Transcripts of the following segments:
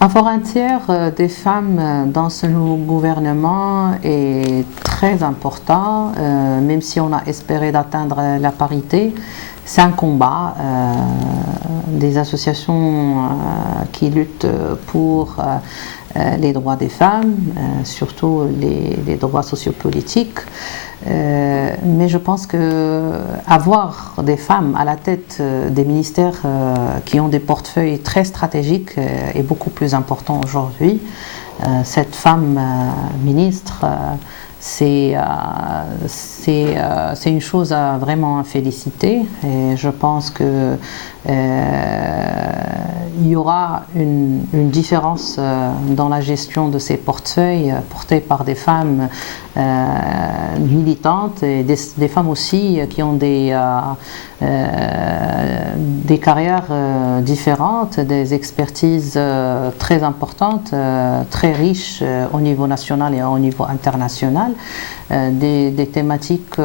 Avoir un tiers des femmes dans ce nouveau gouvernement est très important, même si on a espéré d'atteindre la parité. C'est un combat. Des associations qui luttent pour les droits des femmes, surtout les droits sociopolitiques. Mais je pense que avoir des femmes à la tête des ministères qui ont des portefeuilles très stratégiques est beaucoup plus important aujourd'hui. Cette femme ministre, c'est une chose à vraiment féliciter, et je pense que il y aura une différence dans la gestion de ces portefeuilles portés par des femmes militantes et des femmes aussi qui ont des carrières différentes, des expertises très importantes, très riches au niveau national et au niveau international, des thématiques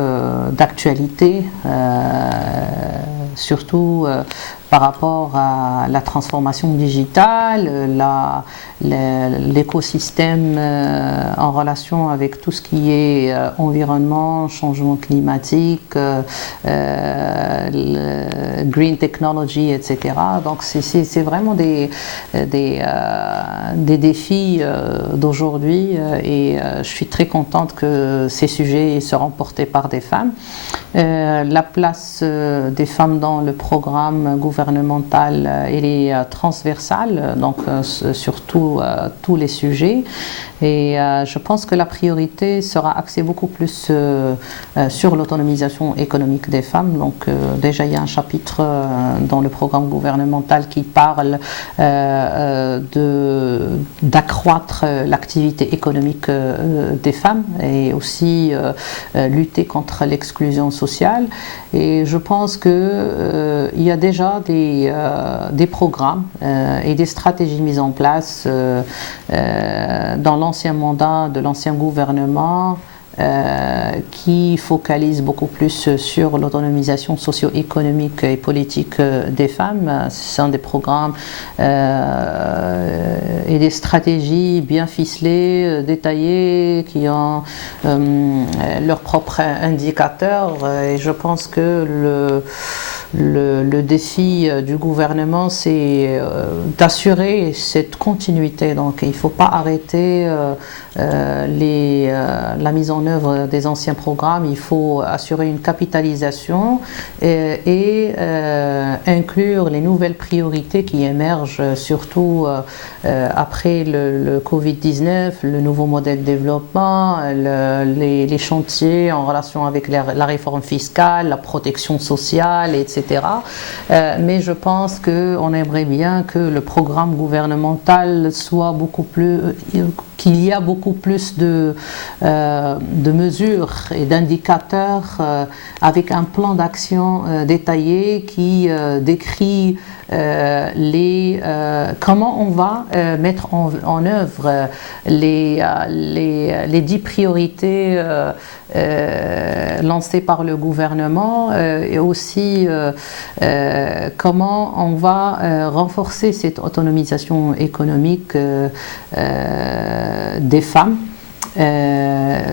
d'actualité, surtout par rapport à la transformation digitale, l'écosystème en relation avec tout ce qui est environnement, changement climatique, green technology, etc. Donc c'est vraiment des défis d'aujourd'hui, et je suis très contente que ces sujets seront portés par des femmes. La place des femmes dans le programme gouvernemental, elle est transversale, donc sur tous les sujets. Et je pense que la priorité sera axée beaucoup plus sur l'autonomisation économique des femmes. Donc déjà, il y a un chapitre dans le programme gouvernemental qui parle d'accroître l'activité économique des femmes, et aussi lutter contre l'exclusion sociale. Et je pense qu'il y a déjà des programmes et des stratégies mises en place dans l'ancien mandat de l'ancien gouvernement, qui focalise beaucoup plus sur l'autonomisation socio-économique et politique des femmes. Ce sont des programmes et des stratégies bien ficelées, détaillées, qui ont leurs propres indicateurs. Et je pense que le défi du gouvernement, c'est d'assurer cette continuité. Donc il ne faut pas arrêter la mise en œuvre des anciens programmes. Il faut assurer une capitalisation et inclure les nouvelles priorités qui émergent, surtout après le Covid-19, le nouveau modèle de développement, les chantiers en relation avec la réforme fiscale, la protection sociale, etc. Mais je pense qu'on aimerait bien que le programme gouvernemental soit beaucoup plus, qu'il y a beaucoup plus de mesures et d'indicateurs avec un plan d'action détaillé qui décrit comment on va mettre en œuvre les 10 priorités lancées par le gouvernement, et aussi comment on va renforcer cette autonomisation économique des femmes.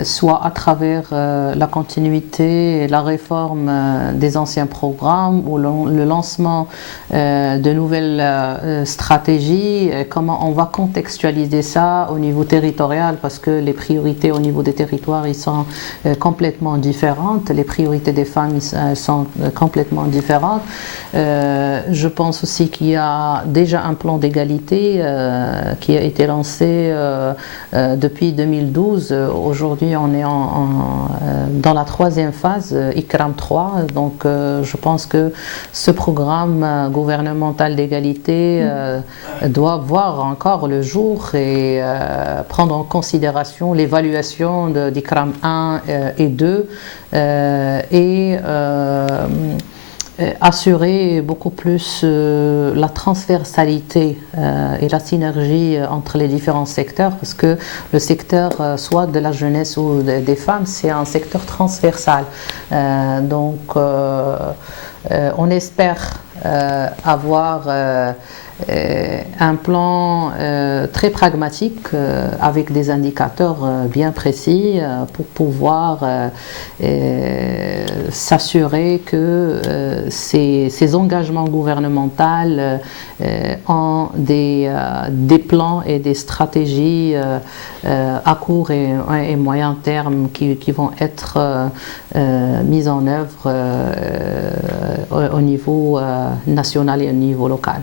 Soit à travers la continuité et la réforme des anciens programmes, ou le lancement de nouvelles stratégies, comment on va contextualiser ça au niveau territorial, parce que les priorités au niveau des territoires, ils sont complètement différentes, les priorités des femmes sont complètement différentes. Je pense aussi qu'il y a déjà un plan d'égalité qui a été lancé depuis 2012. Aujourd'hui, on est dans la 3e phase, ICRAM 3. Donc, je pense que ce programme gouvernemental d'égalité doit voir encore le jour, et prendre en considération l'évaluation d'ICRAM 1 et 2, et assurer beaucoup plus la transversalité et la synergie entre les différents secteurs, parce que le secteur soit de la jeunesse ou des femmes, c'est un secteur transversal. Donc on espère avoir un plan très pragmatique avec des indicateurs bien précis pour pouvoir s'assurer que ces engagements gouvernementaux ont des plans et des stratégies à court et moyen terme qui vont être mises en œuvre au niveau national et au niveau local.